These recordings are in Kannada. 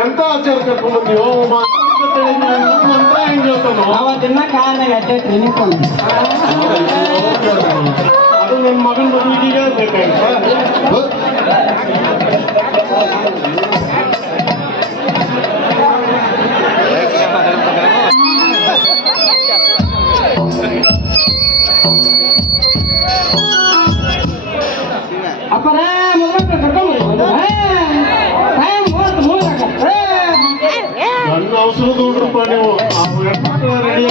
ಎಂತ ಆಚಾರ ಕರ್ಕೊಂಡ್ ಬಂದೀವೋ ಅವತ್ತಿನ ಕಾರಣಾಗ ಅಡ್ಡಾಡ್ರಿ ನಿಂತ್ಕೊಂಡು ಅದು ನನ್ನ ಮಗನ ಮದುವೆಗೆ ಬೇಕಾಗಿತ್ತು. ಅಪ್ಪರ ನನ್ನ ಅವಸರ ನೋಡ್ರಪ್ಪ ನೀವು ರೆಡಿ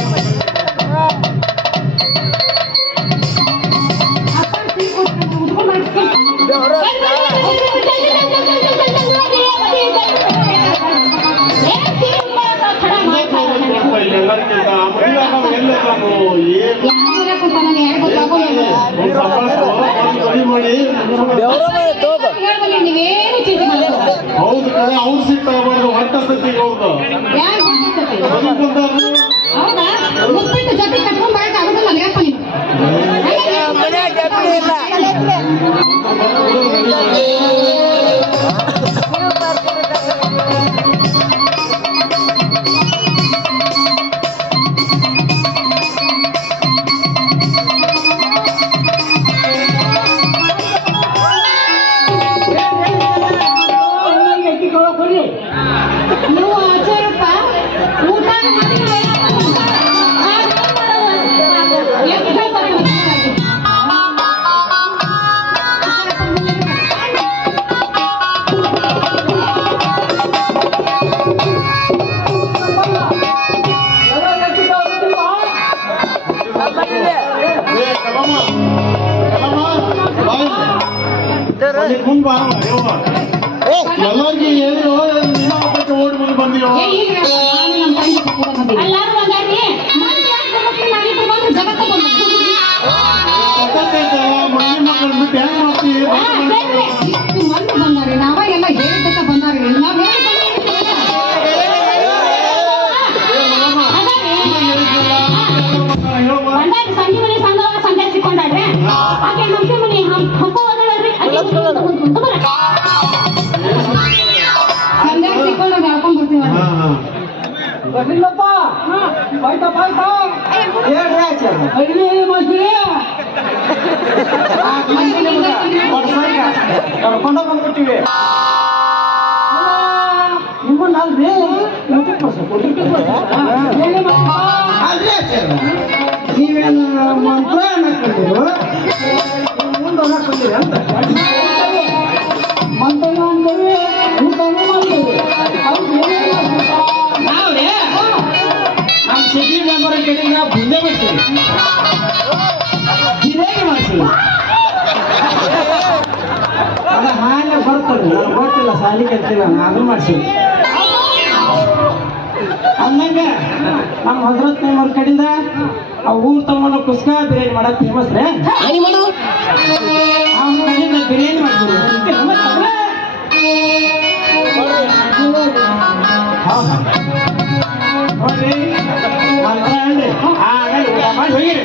ಹೌದು ಕಡೆ ಅವ್ರು ಸಿಟ್ಟಾಗಬಾರ್ದು ಹೊಟ್ಟ ಸತ್ತಿಗೆ ಹೌದು ಜೊತೆ ಕಟ್ಕೊಂಡ್ ಬರಕ್ ಆಗುದಿಲ್ಲ ಯಪ್ಪ ನೀವು ಆಚಾರಪ್ಪ ಊಟ ಎಲ್ಲರಿಗೂ ಏನು ಓಡಿ ಮುಂದೆ ಬಂದಿರೋ ಮನೆ ಮಕ್ಕಳು ಬಿಟ್ಟು ಹೆಂಗ್ ಮಾಡ್ತೀವಿ ಮಂದಿ ಬಂದಾರೆ ನಾವ ಎಲ್ಲ ಹೇಳಿದ್ದಕ್ಕ ಬಂದಾರೆ ಸಂಜೀವನಿ ಸಂಘ ಸಿಕ್ಕೊಂಡ್ರೆ ಆಕೆ ಹಂಪಿ ಮನೆ ಹಬ್ಬ ಸಂಘ ಸಿಕ್ಕೊಂಡು ಹೇಳ್ಕೊಂಡ್ ಬರ್ತೀವಿ ಬರ್ಲಿಲ್ಲಪ್ಪ ಬಾಯ್ತಾ ಬಾಯ್ತಾ ಹೇಳ್ರಿ ಆಚಾರ ಕರ್ಕೊಂಡ ಬಂದ್ಬಿಟ್ಟಿವಿ ನಿಮ್ಮನ್ನ ಅಲ್ರಿ ನೀವೇನು ಮಂತ್ರ ಅನ್ನಕ್ಕಿದ್ರು ಮುಂದೆ ಅನ್ನಕ್ಕಿದ್ದೀರಿ ಅಂತ ಮಂತ್ರನೂ ಅಂದೇವಿ ಊಟನೂ ಮಾಡ್ತೀವಿ ನಾವ್ರಿ ನಮ್ಮ ಸಿಟಿ ಮೆಂಬರ್ ಕಡೆಗೆ ಬುಂದೆ ಮಾಡ್ತೀವಿ ಜಿಲೇಬಿ ಮಾಡ್ತೀವಿ ಅದ ಹಾಗೆ ಬರ್ತದೆ ನನಗೆ ಗೊತ್ತಿಲ್ಲ ಸಾಲಿ ಕಲ್ತಿಲ್ಲ ನಾನು ಮಾಡ್ತೀವಿ ಅಂದಂಗೆ ನಮ್ಮ ಹಜರತ್ ಮೆಂಬರ್ ಕಡೆಯಿಂದ ಆ ಊರ್ ತಮ್ಮನ ಕುಸ್ಕ ಬಿರಿಯಾನಿ ಮಾಡಕ್ ಫೇಮಸ್ ರೇ ಅವ್ನ ಕಡೆಯಿಂದ ಬಿರಿಯಾನಿ ಮಾಡ್ತೀವಿ ನೋಡ್ರಿ ಮಂತ್ರ ಹೇಳಿ ಆಮೇಲೆ ಊಟ ಮಾಡಿ ಹೋಗಿರಿ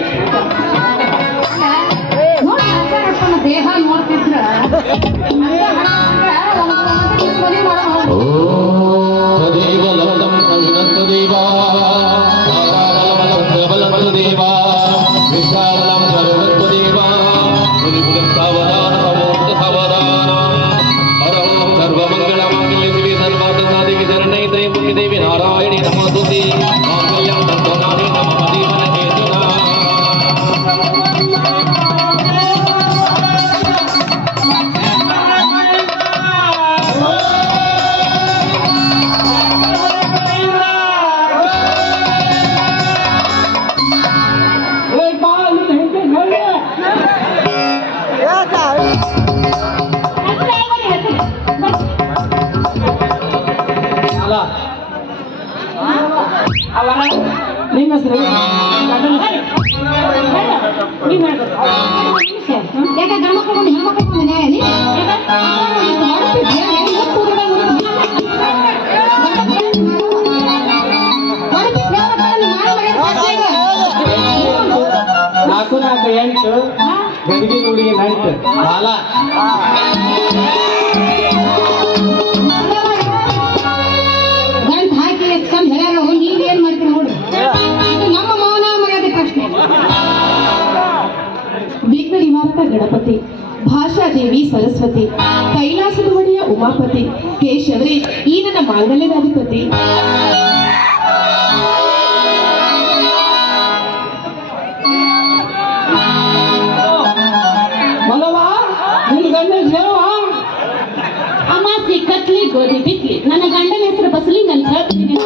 ನೋಡಿ ಆಚಾರಪ್ಪನ ದೇಹ ನೋಡ್ತಿದ್ರ देवी नारायणी नमोस्तुते मांगल्यं तत्त्वनानि नमः जीवन हेतुना 4 4 8 ಗಡಿಗೆ ನುಡಿ ನಂಟು ಬಾಲ ಗಂಟ್ ಹಾಕಿ ಎಷ್ಟು ಚಂದ ಹೇಳ್ಯಾರ ನೀವೇನ್ ಮಾಡ್ತೀರಿ ನೋಡ್ರಿ ಇದು ನಮ್ಮ ಮೌನ ಮರ್ಯಾದೆ ಪ್ರಶ್ನೆ. ವಿಘ್ನ ನಿವಾರಕ ಗಣಪತಿ, ಭಾಷಾದೇವಿ ಸರಸ್ವತಿ, ಕೈಲಾಸದ ಒಡೆಯ ಉಮಾಪತಿ, ಕೇಶವರೇ ಈ ನನ್ನ ಮಾಂಗಲ್ಯದ ಅಧಿಪತಿ. ಮಲ್ಲವ್ವ ನಿನ್ ಗಂಡ ಹೇಳುವ ಅಮಾಸಿ ಕತ್ಲಿ ಗೋಧಿ ಬಿತ್ಲಿ ನನ್ನ ಗಂಡನ ಹೆಸರು ಬಸಲಿಂಗ್ ಅಂತ ಹೇಳ್ತೀನಿ.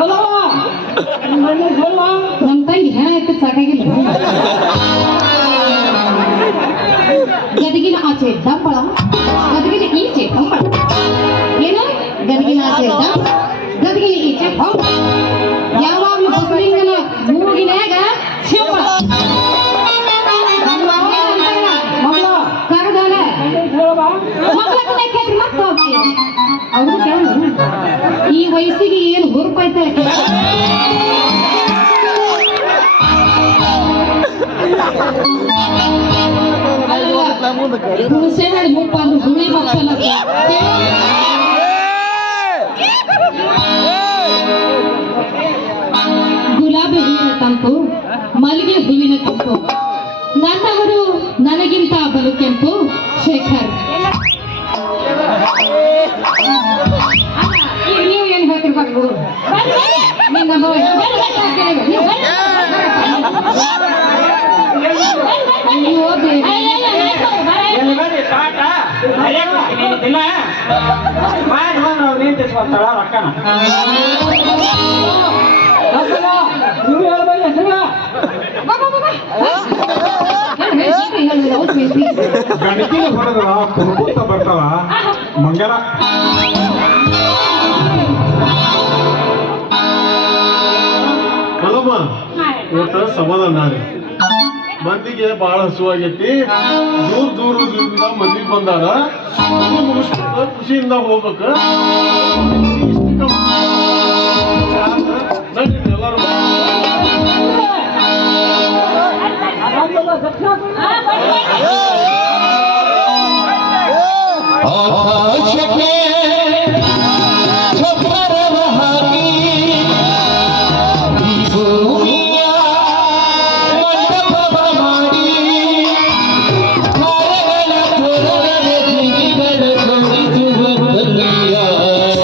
ಮಲ್ಲವ್ವ ನಿನ್ ಗಂಡ ಹೇಳುವ ನಮ್ಮ ತಂಗಿ ಹೆಣ ಎತ್ತ ಸಾಕಾಗಿಲ್ಲ. ಗದಗಿನ ಆಚೆ ದಪ್ಪಳ, ಗದಗಿನ ಈಚೆ ಕಂಬಳ. ಏನು ಗದಗಿನ ಆಚೆ ದಪ್ಪಳ, ಗದಗಿನ ಈಚೆ ಕಂಬಳ. ಯಾವಾಗಲೂ ಬಸಲಿಂಗನ ಮೂಗಿನ್ಯಾಗ ಶಿವಳ ಕರದಾನ ಮಕ್ಕಳನ್ನ ಕೇಳಿ ಮತ್ತೆ ಹೋಗ್ತೀವಿ. ಅವ್ರು ಕೇಳ ಈ ವಯಸ್ಸಿಗೆ ಏನು ಹುರುಪಾಯ್ತಾರೆ. ಹುಣಸೆ ಹಣ್ಣು ಮುಪ್ಪ ಅಂದ್ರೆ ಹುಳಿ ಮಕ್ಕಳ ಗುಲಾಬಿ ಹೂವಿನ ತಂಪು, ಮಲ್ಲಿಗೆ ಹೂವಿನ ತಂಪು, ನನ್ನವರು ನನಗಿಂತ ಬಲು ಕೆಂಪು. ಶೇಖರ್ ಈಗ ನೀವು ಏನು ಹೇಳ್ತಿರ್ಬೇಕು? ನಿಮ್ಮ ನೀವು ಹೋಗ್ರಿ. ಎಲ್ಲಿ ಬರ್ರಿ ಸಾಕ ದಿನ ಮಾಡಿ ಬಂದು ಅವ್ರು ನಿಂತಿಸ್ಕೊತಾಳ ರೊಕ್ಕನ ನೀವು ಹೇಳ್ಬೇಡಿ ಹೆಸರು ಗಣಕಿನ ಹೊಡೆದ್ರ ಕುರ್ಕುತ್ತ ಬರ್ತಾವ ಮಂಗಲ ಮಲ್ಲಮ್ಮ ಇವತ್ತು ಸಮಾಧಾನ ರೀ ಮಂದಿಗೆ ಬಹಳ ಹಸುವಾಗೈತಿ. ದೂರದಿಂದ ಮಂದಿಗೆ ಬಂದಾರ ಮನೆ ಮುಗಿಸ್ಕೊಂಡು ಖುಷಿಯಿಂದ ಹೋಗ್ಬೇಕು. ನಡೀರಿ ಎಲ್ಲರೂ ಆಕಾಶಕ್ಕೆ ಚಪ್ಪರವ ಹಾಕಿ ಈ ಭೂಮಿಯ ಮಂಟಪವ ಮಾಡಿ ಮರಗಳ ತೊರಣದ ಜಿಗಿಗಳ ಕೊಡಿಸುವ ಕಲ್ಯಾಣ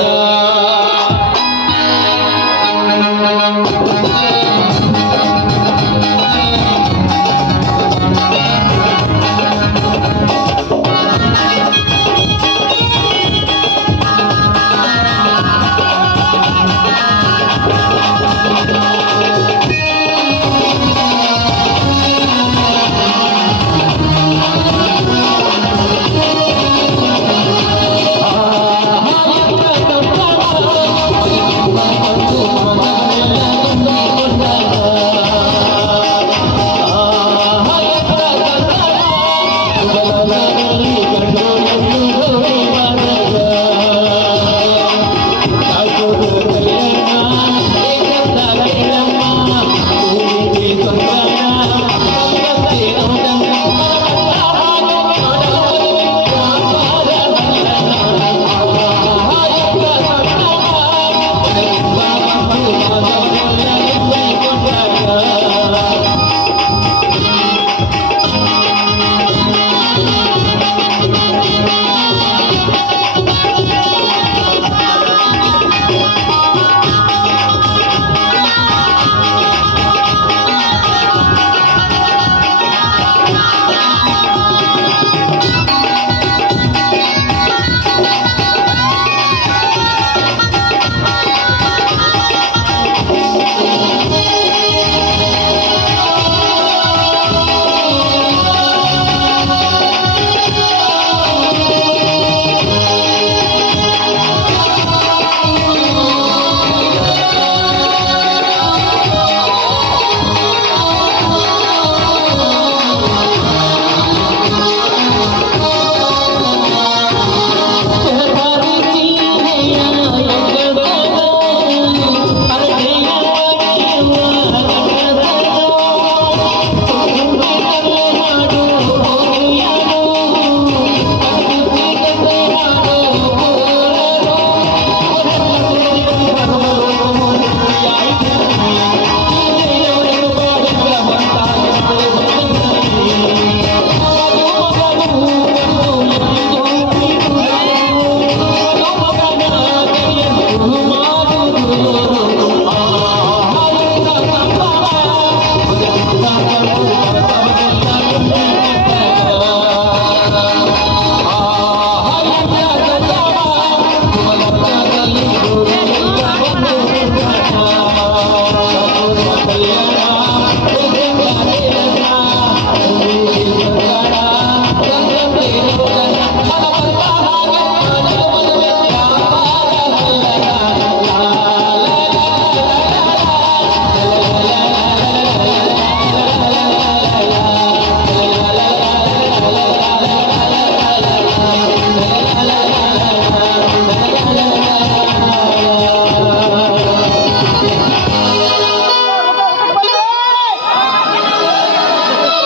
Yeah.